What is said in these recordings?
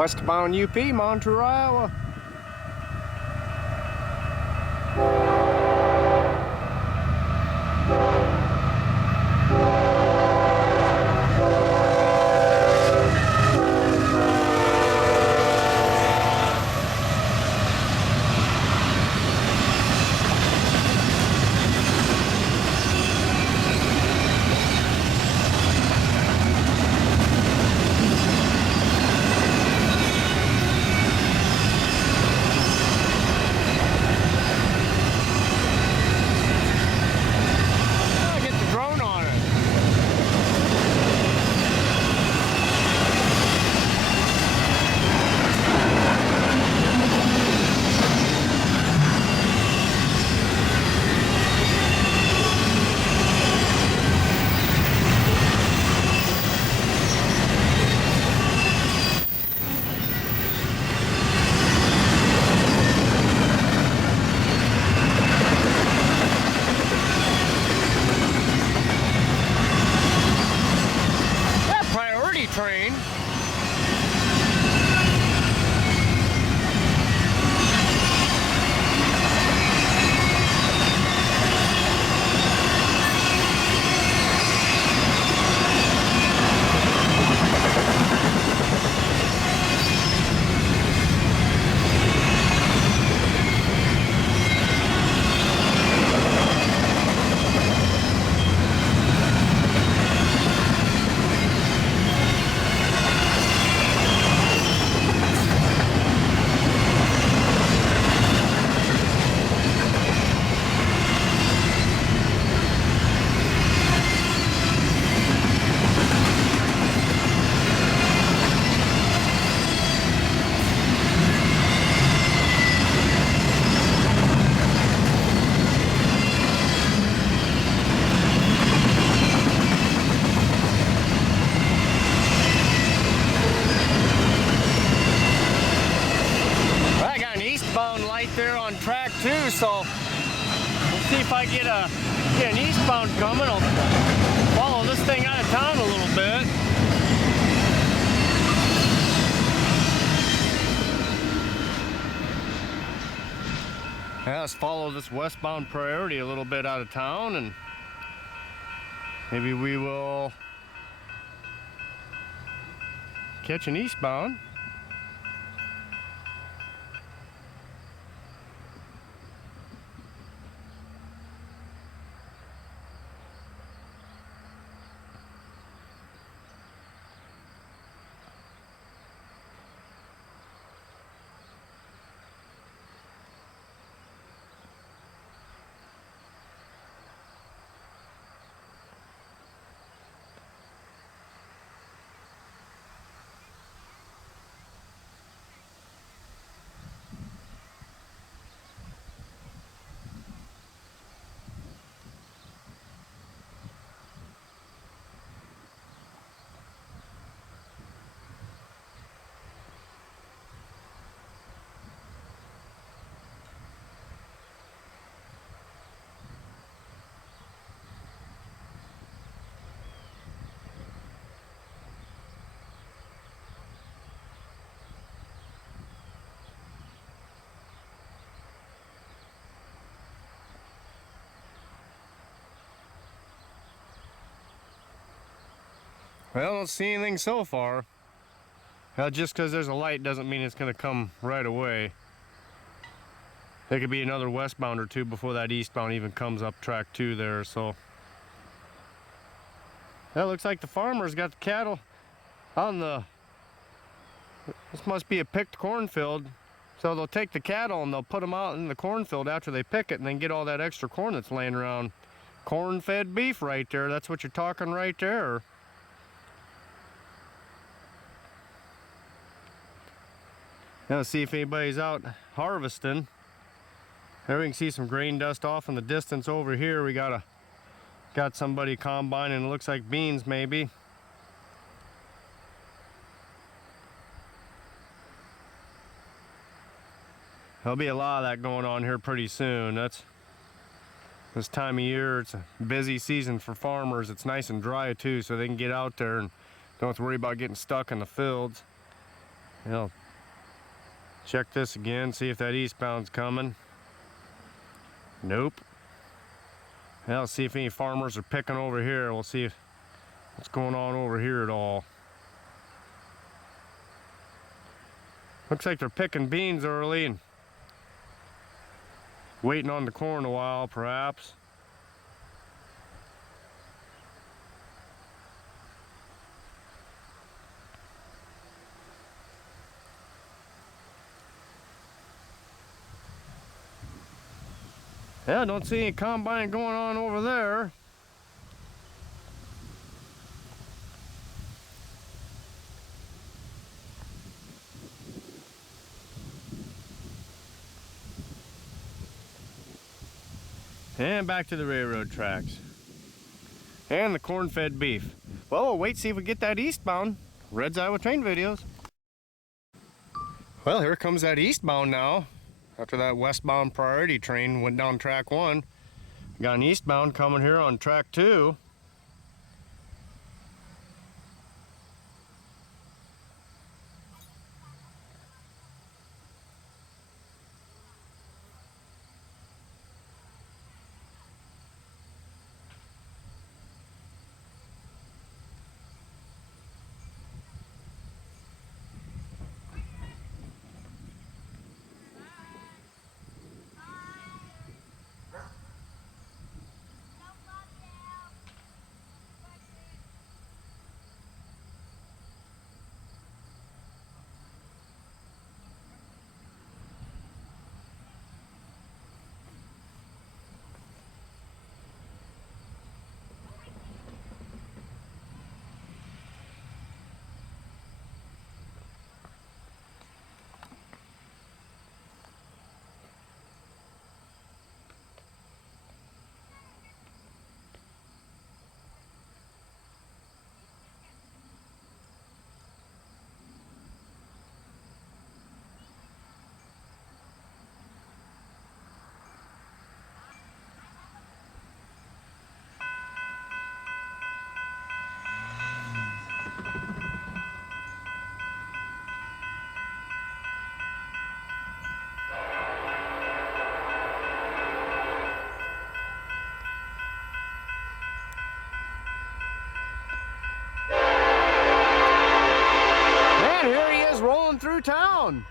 Westbound UP, Montour, Iowa. Train. There on track 2, so we'll see if I get an eastbound coming. I'll follow this thing out of town a little bit. Yeah, let's follow this westbound priority a little bit out of town, and maybe we will catch an eastbound. Well, I don't see anything so far. Just because there's a light doesn't mean it's going to come right away. There could be another westbound or two before that eastbound even comes up track 2 there, so. That looks like the farmer's got the cattle on the, this must be a picked cornfield. So they'll take the cattle and they'll put them out in the cornfield after they pick it and then get all that extra corn that's laying around. Corn-fed beef right there, that's what you're talking right there. Now let's see if anybody's out harvesting. There we can see some grain dust off in the distance over here. We got somebody combining, it looks like beans maybe. There'll be a lot of that going on here pretty soon. That's this time of year, it's a busy season for farmers. It's nice and dry too, so they can get out there and don't have to worry about getting stuck in the fields. I'll check this again, see if that eastbound's coming. Nope. I'll see if any farmers are picking over here. We'll see what's going on over here at all. Looks like they're picking beans early and waiting on the corn a while, perhaps. Yeah, I don't see any combine going on over there. And back to the railroad tracks. And the corn-fed beef. Well, we'll wait, see if we get that eastbound. Red's Iowa Train Videos. Well, here comes that eastbound now. After that westbound priority train went down track 1. Got an eastbound coming here on track 2. Through town.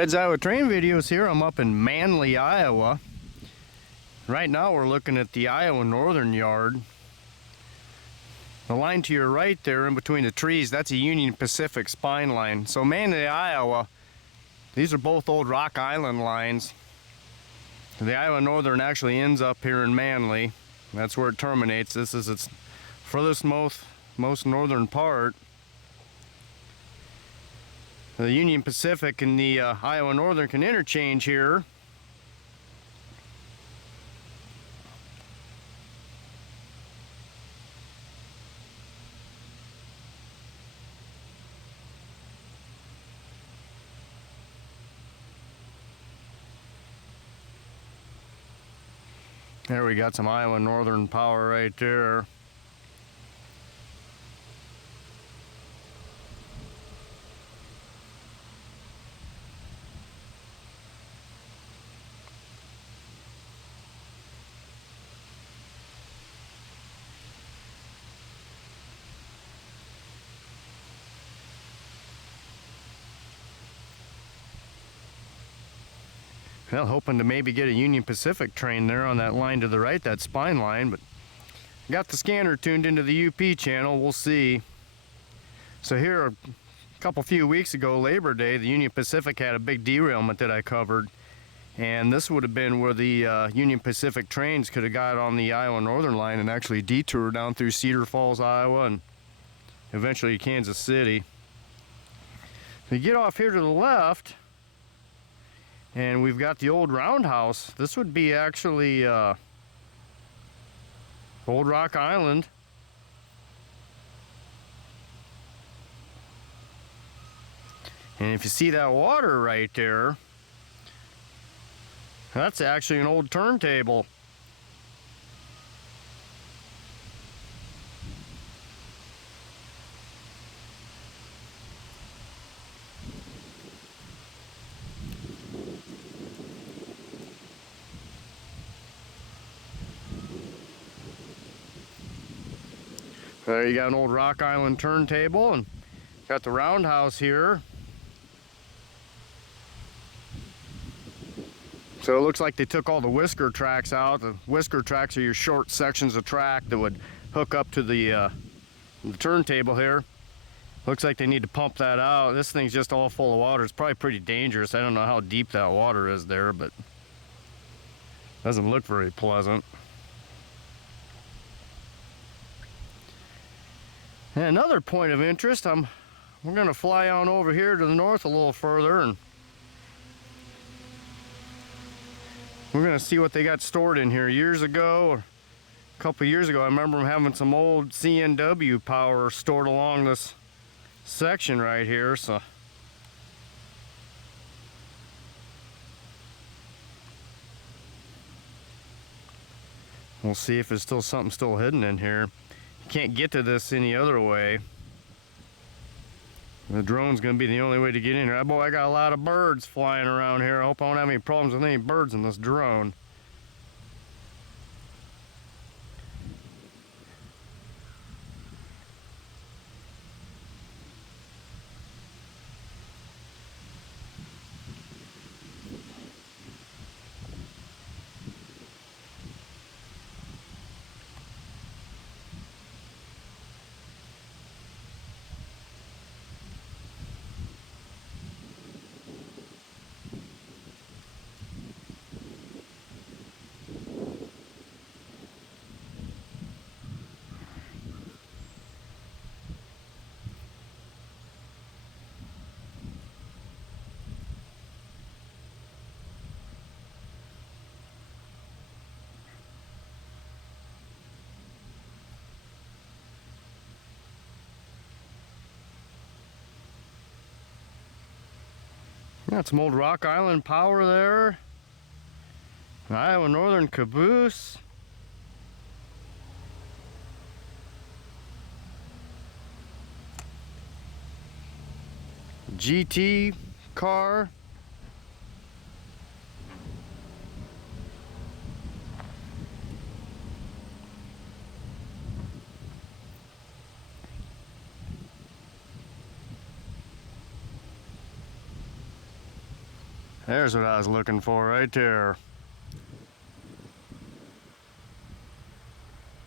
Red's Iowa Train Videos here. I'm up in Manly, Iowa. Right now we're looking at the Iowa Northern Yard. The line to your right there in between the trees, that's a Union Pacific spine line. So Manly, Iowa, these are both old Rock Island lines. The Iowa Northern actually ends up here in Manly. That's where it terminates. This is its furthest most northern part. The Union Pacific and the Iowa Northern can interchange here. There we got some Iowa Northern power right there. Well, hoping to maybe get a Union Pacific train there on that line to the right, that spine line, but got the scanner tuned into the UP channel. We'll see. So here, a few weeks ago, Labor Day, the Union Pacific had a big derailment that I covered, and this would have been where the Union Pacific trains could have got on the Iowa Northern line and actually detoured down through Cedar Falls, Iowa, and eventually Kansas City. You get off here to the left, and we've got the old roundhouse. This would be actually Old Rock Island. And if you see that water right there, that's actually an old turntable. There you got an old Rock Island turntable, and got the roundhouse here. So it looks like they took all the whisker tracks out. The whisker tracks are your short sections of track that would hook up to the turntable here. Looks like they need to pump that out. This thing's just all full of water. It's probably pretty dangerous. I don't know how deep that water is there, but doesn't look very pleasant. And another point of interest, we're going to fly on over here to the north a little further, and we're going to see what they got stored in here. Years ago, or a couple years ago, I remember them having some old CNW power stored along this section right here. So we'll see if there's still something still hidden in here. Can't get to this any other way. The drone's gonna be the only way to get in here. Boy, I got a lot of birds flying around here. I hope I don't have any problems with any birds in this drone. Got some old Rock Island power there. An Iowa Northern caboose. GT car. There's what I was looking for right there.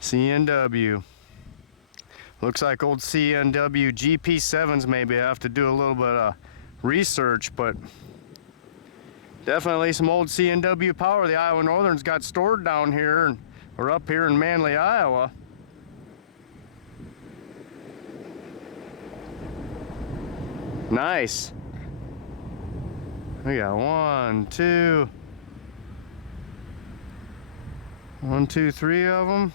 CNW. Looks like old CNW GP7s maybe. I have to do a little bit of research, but definitely some old CNW power the Iowa Northern's got stored down here. And We're up here in Manly, Iowa. Nice. We got 1, 2, 3 of them.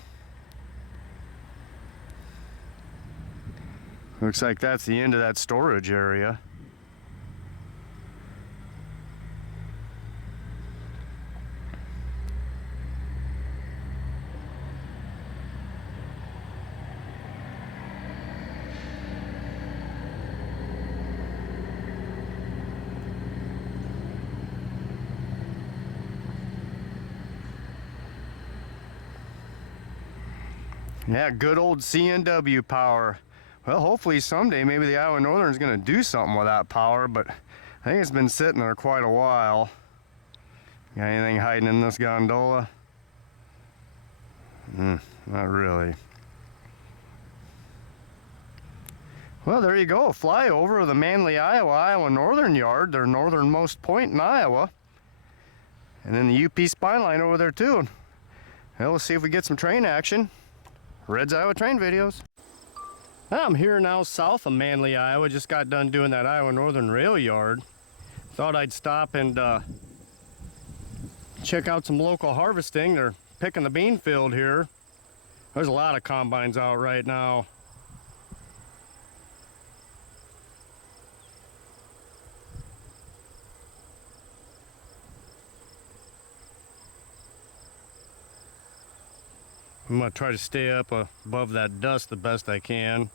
Looks like that's the end of that storage area. Yeah, good old CNW power. Well, hopefully someday maybe the Iowa Northern is going to do something with that power, but I think it's been sitting there quite a while. Got anything hiding in this gondola? Not really. Well, there you go, a flyover of the Manly, Iowa Northern Yard, their northernmost point in Iowa. And then the UP spine line over there too. Well, let's see if we get some train action. Red's Iowa train videos. I'm here now south of Manly, Iowa. Just got done doing that Iowa Northern rail yard. Thought I'd stop and check out some local harvesting. They're picking the bean field here. There's a lot of combines out right now. I'm gonna try to stay up above that dust the best I can.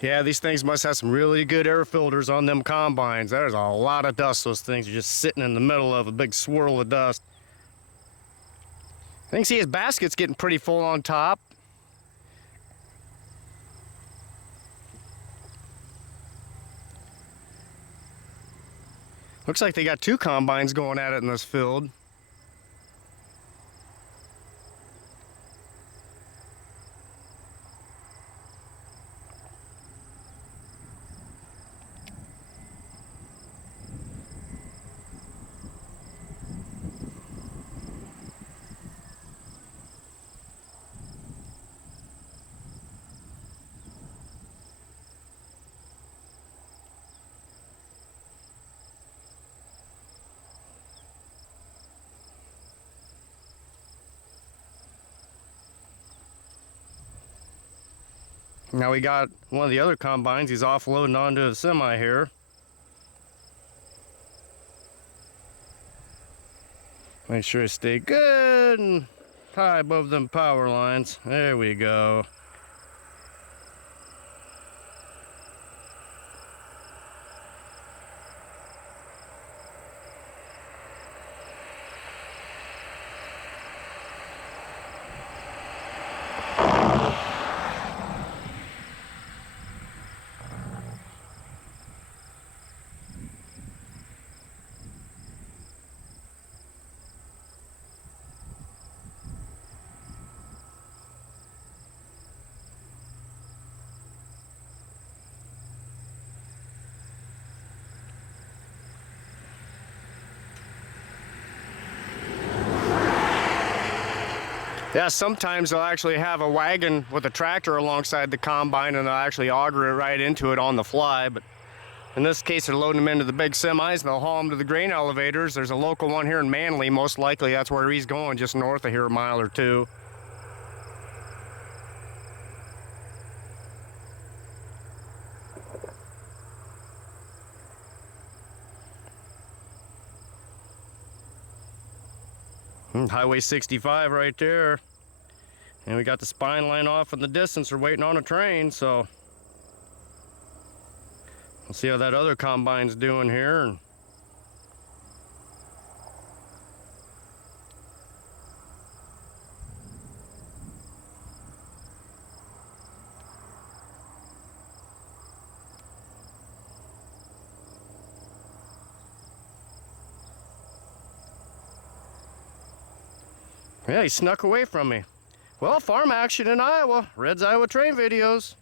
Yeah, these things must have some really good air filters on them combines. There's a lot of dust. Those things are just sitting in the middle of a big swirl of dust. I think see his basket's getting pretty full on top. Looks like they got 2 combines going at it in this field. Now we got one of the other combines. He's offloading onto the semi here. Make sure I stay good and high above them power lines. There we go. Yeah, sometimes they'll actually have a wagon with a tractor alongside the combine and they'll actually auger it right into it on the fly. But in this case, they're loading them into the big semis and they'll haul them to the grain elevators. There's a local one here in Manly. Most likely that's where he's going, just north of here, a mile or 2. Highway 65 right there. And we got the spine line off in the distance. We're waiting on a train, so we'll see how that other combine's doing here. Yeah, he snuck away from me. Well, farm action in Iowa. Red's Iowa Train Videos.